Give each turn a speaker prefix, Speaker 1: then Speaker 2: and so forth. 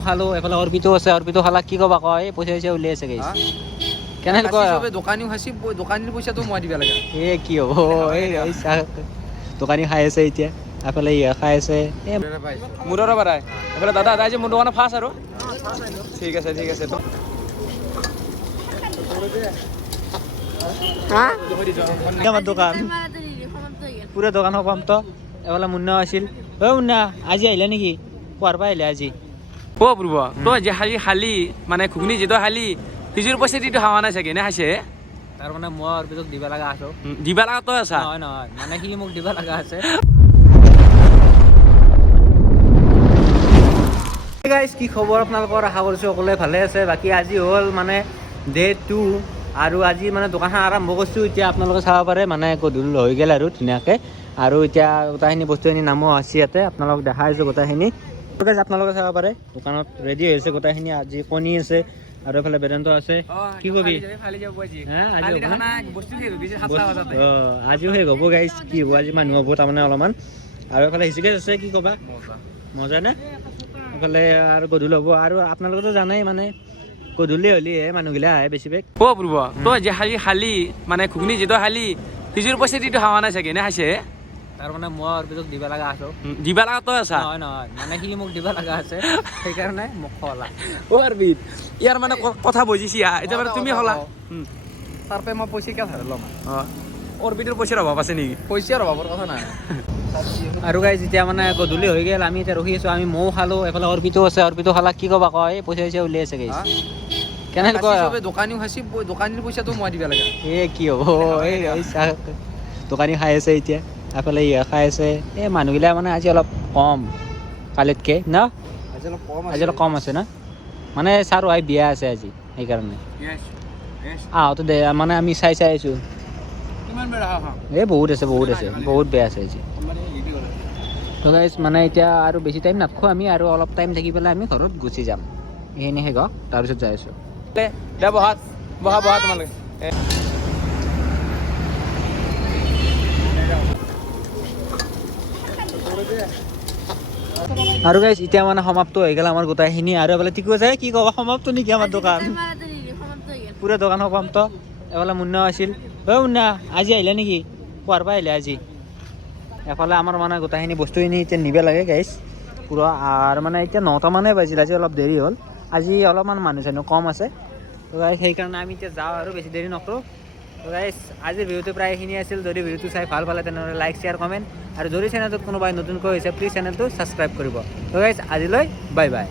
Speaker 1: খালো এফালে অৰ্পিতো আছে অৰ্পিতো খালা কি ক'বা কয় এই পইচা চইচা উলিয়াই আছে গাইছ
Speaker 2: হা?
Speaker 1: কয়
Speaker 2: খাচী প- দোকানীৰ পইচাটো মই দিব লাগে।
Speaker 1: এ কি হ'ব এই দোকানী খাই আছে এতিয়া এফালে ইয়া খাই আছে।
Speaker 3: মূৰৰ পৰাই এইফালে দাদা দাদা যে মোৰ দোকানত ফাৰ্ষ্ট আৰু। ঠিক আছে ঠিক আছে
Speaker 1: আমার দোকান। পুরা দোকান পাম তো এফালে মুন্না আছিল। অ মুন্না আজি আহিলা নেকি? পুৱাৰ পৰা আহিলে আজি।
Speaker 3: অ পূৰ্ব তই যে খালি খালি মানে ঘুগুনি যিটো খালি সিজুৰ পইচা দিটো খাৱা নাই চাগে নে খাইছে
Speaker 1: তাৰ মানে মই অৰ্পিতক দিব লগা আছো।
Speaker 3: দিবা লগা তই আছা?
Speaker 1: নহয় নহয় মানে সি মোক দিব লগা আছে। গাইজ কি খবৰ আপোনালোকৰ? আশা কৰিছোঁ সকলোৱে ভালে আছে। বাকী আজি হ'ল মানে ডে টু আৰু আজি মানে দোকানখন আৰম্ভ কৰিছোঁ। এতিয়া আপোনালোকে চাব পাৰে মানে গধূলি হৈ গ'ল আৰু ধুনীয়াকৈ। আৰু এতিয়া গোটেইখিনি বস্তুখিনি নামো আছে ইয়াতে। আপোনালোকক দেখাই আছোঁ গোটেইখিনি। তো আপোনালোকে চাব পাৰে। দোকানত ৰেডি হৈ আছে গোটেইখিনি আজি কণী আছে আৰু এইফালে বেদান্ত আছে। কি কবি? আজিও সেই হ'ব গাইজ কি হ'ব আজি মানুহ হ'ব তাৰমানে অলপমান। আৰু এইফালে হিচিকেজ আছে কি ক'বা? মজা। নে? এইফালে আৰু গধূলি হ'ব। আৰু আপোনালোকেতো জানেই মানে গধূলি হ'লেহে মানুহগিলা আহে বেছিভাগ।
Speaker 3: অ পূৰ্ব তই যে খালি খালি মানে ঘুগুনি যিটো খালি সিজুৰ পইচা দিটো খাৱা নাই চাগে নে খাইছে?
Speaker 1: তাৰ মানে মই অৰ্পিতক দিব লগা আছো।
Speaker 3: দিবা লগা তই আছা?
Speaker 1: নহয় নহয় মানে সি মোক দিব লগা আছে সেইকাৰণে মোক খলা
Speaker 3: অ আৰবিত ইয়াৰ মানে কথা বুজিছি হা এতিয়া মানে তুমি হলা। উম,
Speaker 2: তাৰ পৰা মই পইচা কিয় ধাৰ ল'ম?
Speaker 3: অ অৰবিতৰ পইচাৰ অভাৱ আছে নেকি?
Speaker 2: পইচাৰ অভাৱৰ কথা নাই।
Speaker 1: আৰু গাই যেতিয়া মানে গধূলি হৈ গ'ল আমি এতিয়া ৰখি আছোঁ আমি ময়ো খালোঁ এইফালে অৰ্পিতো আছে অৰ্পিতো খালা কি ক'বা কয় পইচা চইচা উলিয়াই আছে গাইছ? কেনেকে
Speaker 2: দোকানীও খাচী দোকানীৰ পইচাটো মই দিব লাগে।
Speaker 1: এ কি হ'ব এই এই দোকানী খাই আছে এতিয়া। এফালে ইয়া খাই আছে। এই মানুহগিলা মানে আজি অলপ কম কালিতকৈ ন?
Speaker 2: আজি অলপ কম
Speaker 1: আজি অলপ কম আছে ন? মানে ছাৰ আই বিয়া আছে আজি সেইকাৰণে। আহোঁতে দে মানে আমি চাই চাই আছোঁ।
Speaker 2: কিমান
Speaker 1: এই বহুত আছে বহুত আছে বহুত বেয়া আছে আজি। তো গাইজ মানে এতিয়া আৰু বেছি টাইম নাথাকোঁ আমি আৰু অলপ টাইম থাকি পেলাই আমি ঘৰত গুচি যাম। এইখিনি শেষ হওক তাৰপিছত যাই আছোঁ।
Speaker 3: দে দে বহাত বহা বহা তোমালোকে।
Speaker 1: আৰু গাইজ এতিয়া মানে সমাপ্ত হৈ গ'ল আমাৰ গোটেইখিনি। আৰু এফালে ঠিক আছে কি ক'বা সমাপ্ত নেকি আমাৰ দোকান? পুৰা দোকান সমাপ্ত। এফালে মুন্না আছিল। অ মুন্না আজি আহিলা নেকি? পুৱাৰ পৰা আহিলে আজি? এফালে আমাৰ মানে গোটেইখিনি বস্তুখিনি এতিয়া নিব লাগে গাইজ পুৰা আৰু মানে এতিয়া নটামানে বাজিল আজি অলপ দেৰি হ'ল। আজি অলপমান মানুহ চানুহ কম আছে। সেইকাৰণে আমি এতিয়া যাওঁ আৰু বেছি দেৰি নকৰোঁ। তো গাইজ আজিৰ ভিডিঅ'টো প্ৰায় এইখিনি আছিল। যদি ভিডিঅ'টো চাই ভালো পালে তেনেহ'লে লাইক শ্বেয়াৰ কমেণ্ট আৰু যদি চেনেলটোত কোনোবাই নতুনকৈ হৈছে প্লিজ চেনেলটো ছাবস্ক্ৰাইব কৰিব। তো আজিলৈ বাই বাই